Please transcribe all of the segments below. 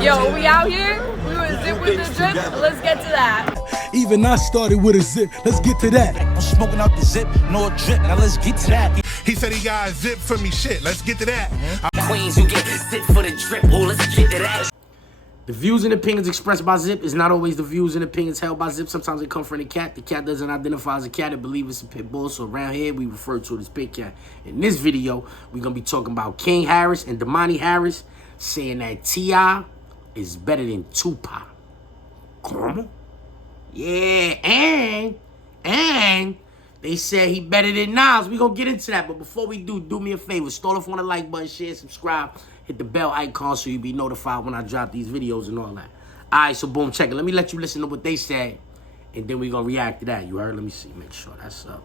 Yo, we out here. We were zip with the drip. Let's get to that. Even I started with a zip. Let's get to that. I'm smoking out the zip, no drip. Now let's get to that. He said he got a zip for me. Shit, let's get to that. Queens, you get zip for the drip. Oh, let's get to that. The views and opinions expressed by Zip is not always the views and opinions held by Zip. Sometimes they come from the cat. The cat doesn't identify as a cat. I believe it's a pit bull. So around here, we refer to it as pit cat. In this video, we're going to be talking about King Harris and Domani Harris saying that T.I. is better than Tupac. Como? Yeah, and they said he better than Nas. We're going to get into that. But before we do me a favor. Start off on the like button, share, subscribe. Hit the bell icon so you'll be notified when I drop these videos and all that. All right, so boom, check it. Let me let you listen to what they said, and then we're going to react to that. You heard? Let me see. Make sure that's up.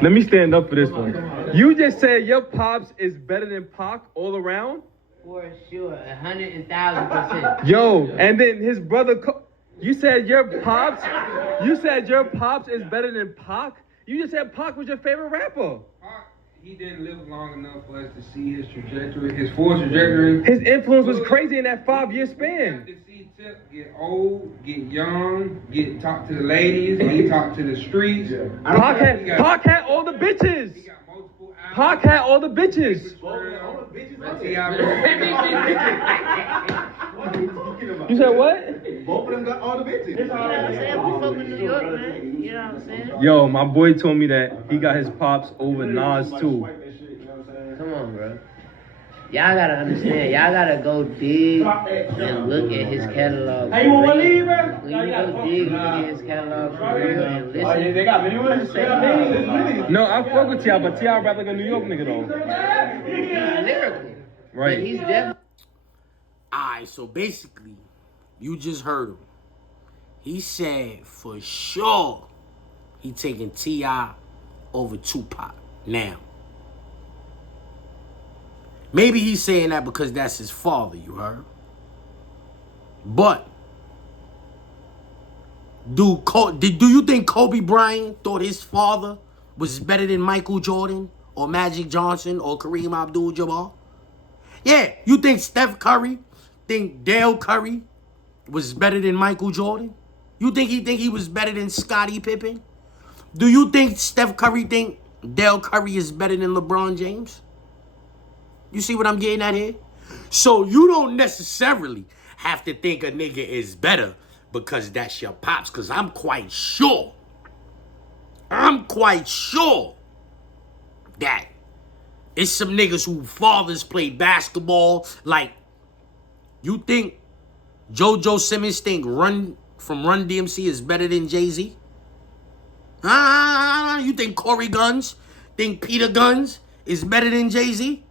Let me stand up for this one. You just said your pops is better than Pac all around? For sure, 100,000%. Yo, and then his brother, you said your pops is better than Pac? You just said Pac was your favorite rapper. He didn't live long enough for us to see his trajectory, his full trajectory. His influence was crazy in that 5-year span. To see Tip get old, get young, get talk to the ladies, he talked to the streets. Pac had all the bitches. He got multiple albums. Pac had all the bitches. You said what? Both of them got all the bitches. You know what I'm saying? We fuck with New York, man. You know what I'm saying? Yo, my boy told me that he got his pops over Nas too. Come on, bro. Y'all gotta understand. Y'all gotta go dig and look at his catalog. Hey, you wanna leave, man? When you go dig and look at his catalog for real and listen. They got video. No, I fuck with T.I., but T.I. rap like a New York nigga though. He's lyrical. Right. But he's definitely. Alright, so basically, you just heard him. He said for sure he taking T.I. over Tupac. Now, maybe he's saying that because that's his father, you heard? But, do you think Kobe Bryant thought his father was better than Michael Jordan or Magic Johnson or Kareem Abdul-Jabbar? Yeah, you think Steph Curry, think Dale Curry was better than Michael Jordan? You think he was better than Scottie Pippen? Do you think Steph Curry think Dale Curry is better than LeBron James? You see what I'm getting at here? So you don't necessarily have to think a nigga is better because that's your pops, because I'm quite sure that it's some niggas who fathers played basketball. Like, you think JoJo Simmons think Run DMC is better than Jay-Z? You think Corey Guns, think Peter Guns is better than Jay-Z?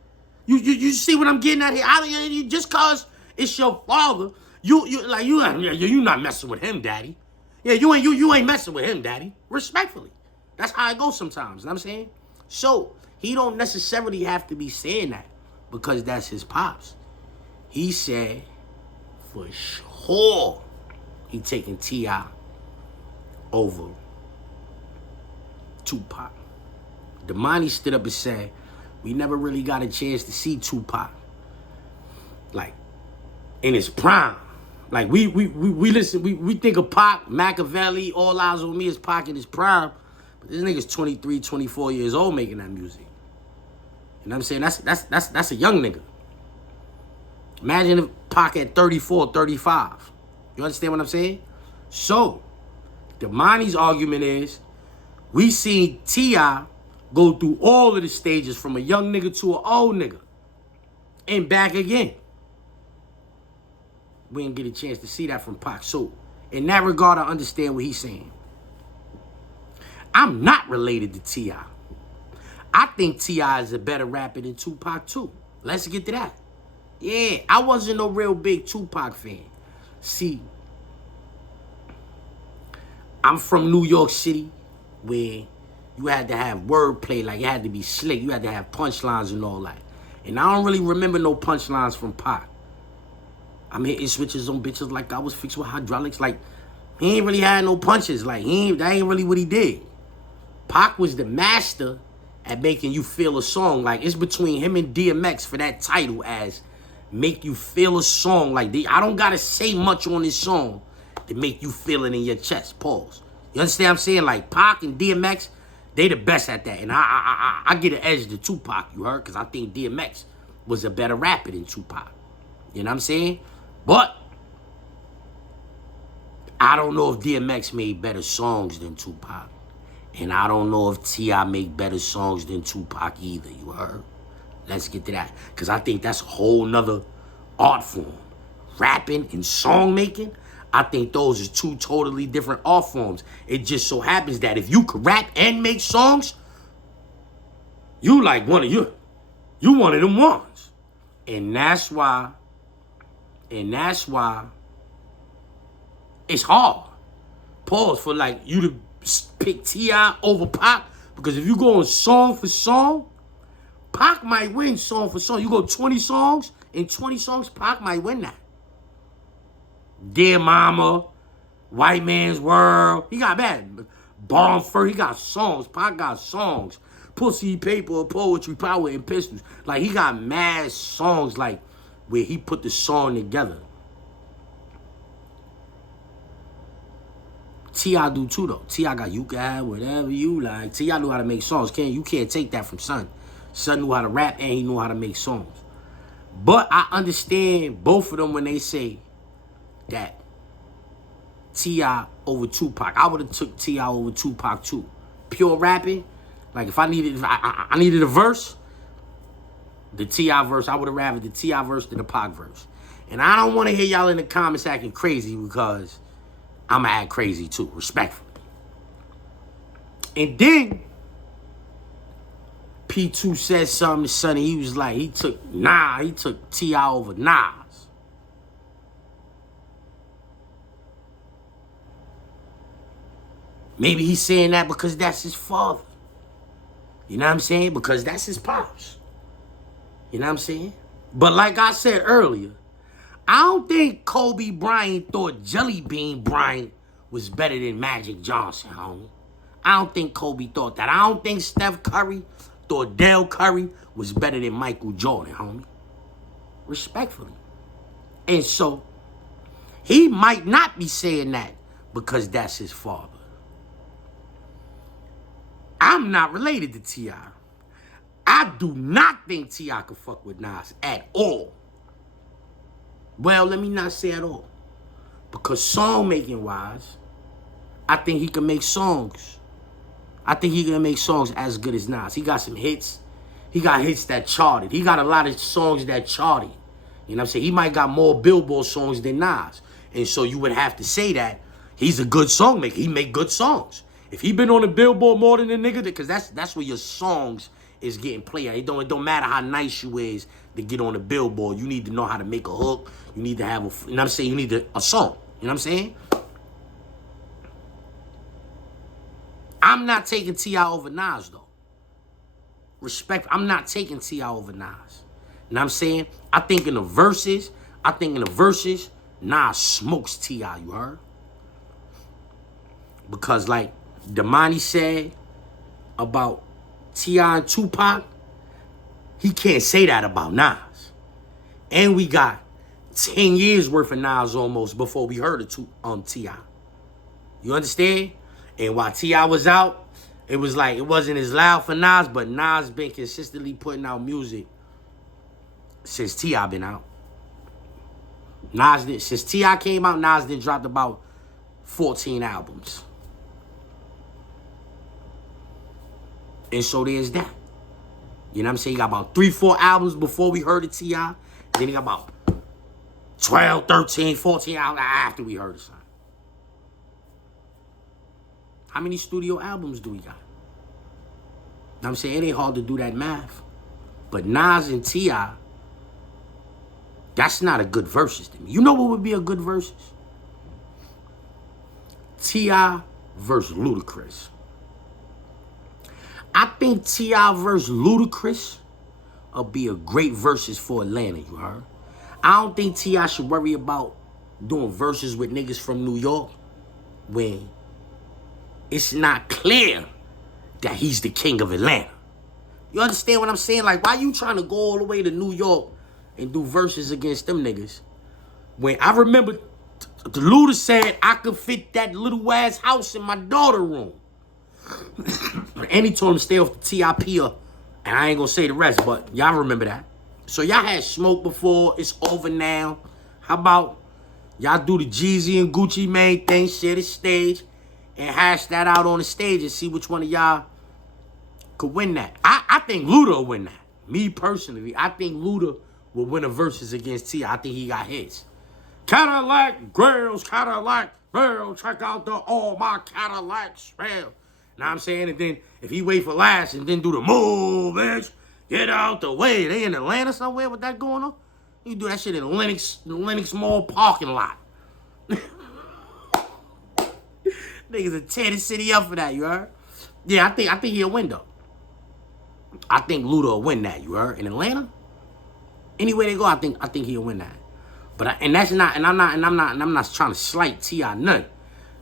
You see what I'm getting at here? Just cause it's your father, you not messing with him, daddy. Yeah, you ain't messing with him, daddy. Respectfully. That's how it goes sometimes, you know what I'm saying? So, he don't necessarily have to be saying that because that's his pops. He said, for sure, he taking T.I. over Tupac. Domani stood up and said, we never really got a chance to see Tupac, like, in his prime. Like, we think of Pac, Machiavelli, All Eyes on Me as Pac in his prime, but this nigga's 23, 24 years old making that music. You know what I'm saying? That's a young nigga. Imagine if Pac at 34, 35. You understand what I'm saying? So, Domani's argument is, we seen T.I. go through all of the stages from a young nigga to an old nigga. And back again. We didn't get a chance to see that from Pac. So, in that regard, I understand what he's saying. I'm not related to T.I. I think T.I. is a better rapper than Tupac, too. Let's get to that. Yeah, I wasn't no real big Tupac fan. See, I'm from New York City, where you had to have wordplay, like it had to be slick. You had to have punchlines and all that. And I don't really remember no punchlines from Pac. I'm hitting switches on bitches like I was fixed with hydraulics. Like, he ain't really had no punches. Like, that ain't really what he did. Pac was the master at making you feel a song. Like, it's between him and DMX for that title as make you feel a song like I don't gotta say much on this song to make you feel it in your chest. Pause. You understand what I'm saying? Like Pac and DMX, they the best at that. And I get an edge to Tupac, you heard? Because I think DMX was a better rapper than Tupac. You know what I'm saying? But I don't know if DMX made better songs than Tupac. And I don't know if T.I. make better songs than Tupac either, you heard? Let's get to that. Because I think that's a whole nother art form. Rapping and song making, I think those are two totally different art forms. It just so happens that if you could rap and make songs, you like one of them ones. And that's why it's hard. Pause for like you to pick T.I. over Pac. Because if you go on song for song, Pac might win song for song. You go 20 songs, in 20 songs, Pac might win that. Dear Mama, White Man's World. He got bad. Bomb Fur, he got songs. Pac got songs. Pussy, Paper, Poetry, Power, and Pistols. Like, he got mad songs, like, where he put the song together. T.I. do too, though. T.I. got You Can Have Whatever You Like. T.I. knew how to make songs. You can't take that from Son. Son knew how to rap and he knew how to make songs. But I understand both of them when they say that T.I. over Tupac. I would have took T.I. over Tupac too. Pure rapping. Like if I needed a verse, the T.I. verse, I would have rather the T.I. verse than the Pac verse. And I don't want to hear y'all in the comments acting crazy because I'ma act crazy too, respectfully. And then P2 said something to Sonny. He was like, he took T.I. over Nas. Maybe he's saying that because that's his father. You know what I'm saying? Because that's his pops. You know what I'm saying? But like I said earlier, I don't think Kobe Bryant thought Jelly Bean Bryant was better than Magic Johnson, homie. I don't think Kobe thought that. I don't think Steph Curry thought Dale Curry was better than Michael Jordan, homie. Respectfully. And so, he might not be saying that because that's his father. I'm not related to T.I. I do not think T.I. could fuck with Nas at all. Well, let me not say at all. Because song making wise, I think he can make songs. I think he can make songs as good as Nas. He got some hits. He got hits that charted. He got a lot of songs that charted. You know what I'm saying? He might got more Billboard songs than Nas. And so you would have to say that he's a good song maker. He make good songs. If he been on the Billboard more than a nigga, because that's where your songs is getting played. It don't matter how nice you is to get on the Billboard. You need to know how to make a hook. You need to have a, you know what I'm saying? You need a song. You know what I'm saying? I'm not taking T.I. over Nas, though. Respect, I'm not taking T.I. over Nas. You know what I'm saying? I think in the verses, Nas smokes T.I., you heard? Because like Domani said about T.I. and Tupac, he can't say that about Nas. And we got 10 years worth of Nas almost before we heard of T.I. You understand? And while T.I. was out, it was like, it wasn't as loud for Nas, but Nas been consistently putting out music since T.I. been out. Since T.I. came out, Nas done dropped about 14 albums. And so there's that. You know what I'm saying? He got about 3-4 albums before we heard of T.I. Then he got about 12, 13, 14 albums after we heard of something. How many studio albums do we got? Know what I'm saying? It ain't hard to do that math. But Nas and T.I., that's not a good versus to me. You know what would be a good versus? T.I. versus Ludacris. I think T.I. versus Ludacris will be a great versus for Atlanta, you heard? I don't think T.I. should worry about doing verses with niggas from New York when it's not clear that he's the king of Atlanta. You understand what I'm saying? Like, why you trying to go all the way to New York and do verses against them niggas. When I remember the Luda said I could fit that little ass house in my daughter room. And he told him to stay off the TIP, and I ain't gonna say the rest, but y'all remember that. So y'all had smoke before, it's over now. How about y'all do the Jeezy and Gucci Mane thing, share the stage, and hash that out on the stage and see which one of y'all could win that. I think Luda will win that. Me personally, I think Luda will win a versus against T.I. I think he got hits. Cadillac girls, check out the all my Cadillac smell. Know what I'm saying? And then if he wait for last and then do the move, bitch, get out the way. They in Atlanta somewhere with that going on? You do that shit in the Lenox Mall parking lot. Niggas will tear the city up for that, you heard? Yeah, I think he'll win though. I think Luda will win that, you heard? In Atlanta? Anywhere they go, I think he'll win that. But I'm not trying to slight T.I. none.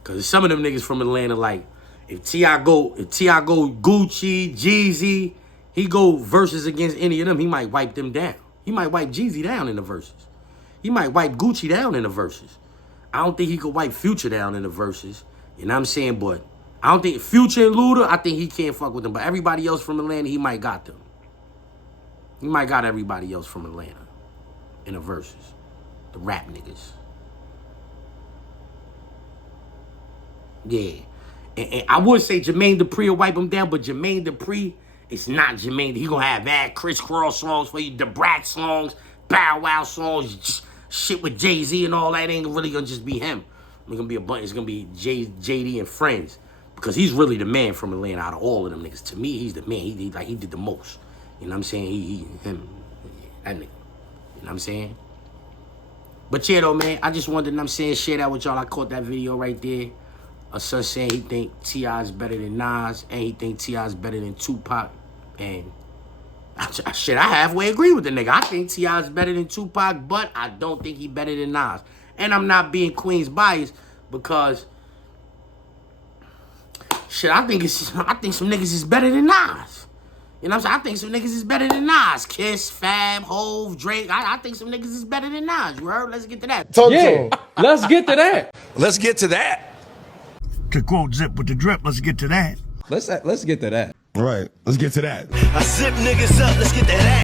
Cause some of them niggas from Atlanta, like, if T.I. go Gucci, Jeezy, he go versus against any of them, he might wipe them down. He might wipe Jeezy down in the verses. He might wipe Gucci down in the verses. I don't think he could wipe Future down in the verses. You know what I'm saying? But I don't think Future and Luda, I think he can't fuck with them. But everybody else from Atlanta, he might got them. He might got everybody else from Atlanta in the verses. The rap niggas. Yeah. And I would say Jermaine Dupri will wipe him down, but Jermaine Dupri is not Jermaine. He gonna have bad crisscross songs for you, the Brat songs, Bow Wow songs, shit with Jay-Z and all that. Ain't really gonna just be him. It's gonna be a bunch. It's gonna be JD and friends, because he's really the man from Atlanta out of all of them niggas. To me, he's the man. He did the most. You know what I'm saying? Him, that nigga. You know what I'm saying? But yeah, though, man, I just wanted to, you know what I'm saying, share that with y'all. I caught that video right there. A son saying he think T.I. is better than Nas, and he think T.I. is better than Tupac. And I halfway agree with the nigga. I think T.I. is better than Tupac, but I don't think he better than Nas. And I'm not being Queen's biased, because I think some niggas is better than Nas. You know what I'm saying? I think some niggas is better than Nas. Kiss, Fab, Hove, Drake. I think some niggas is better than Nas. You heard? Let's get to that. Yeah, let's get to that. Let's get to that. To quote Zip with the drip, let's get to that. Let's get to that. Right. Let's get to that. I zip niggas up, let's get to that.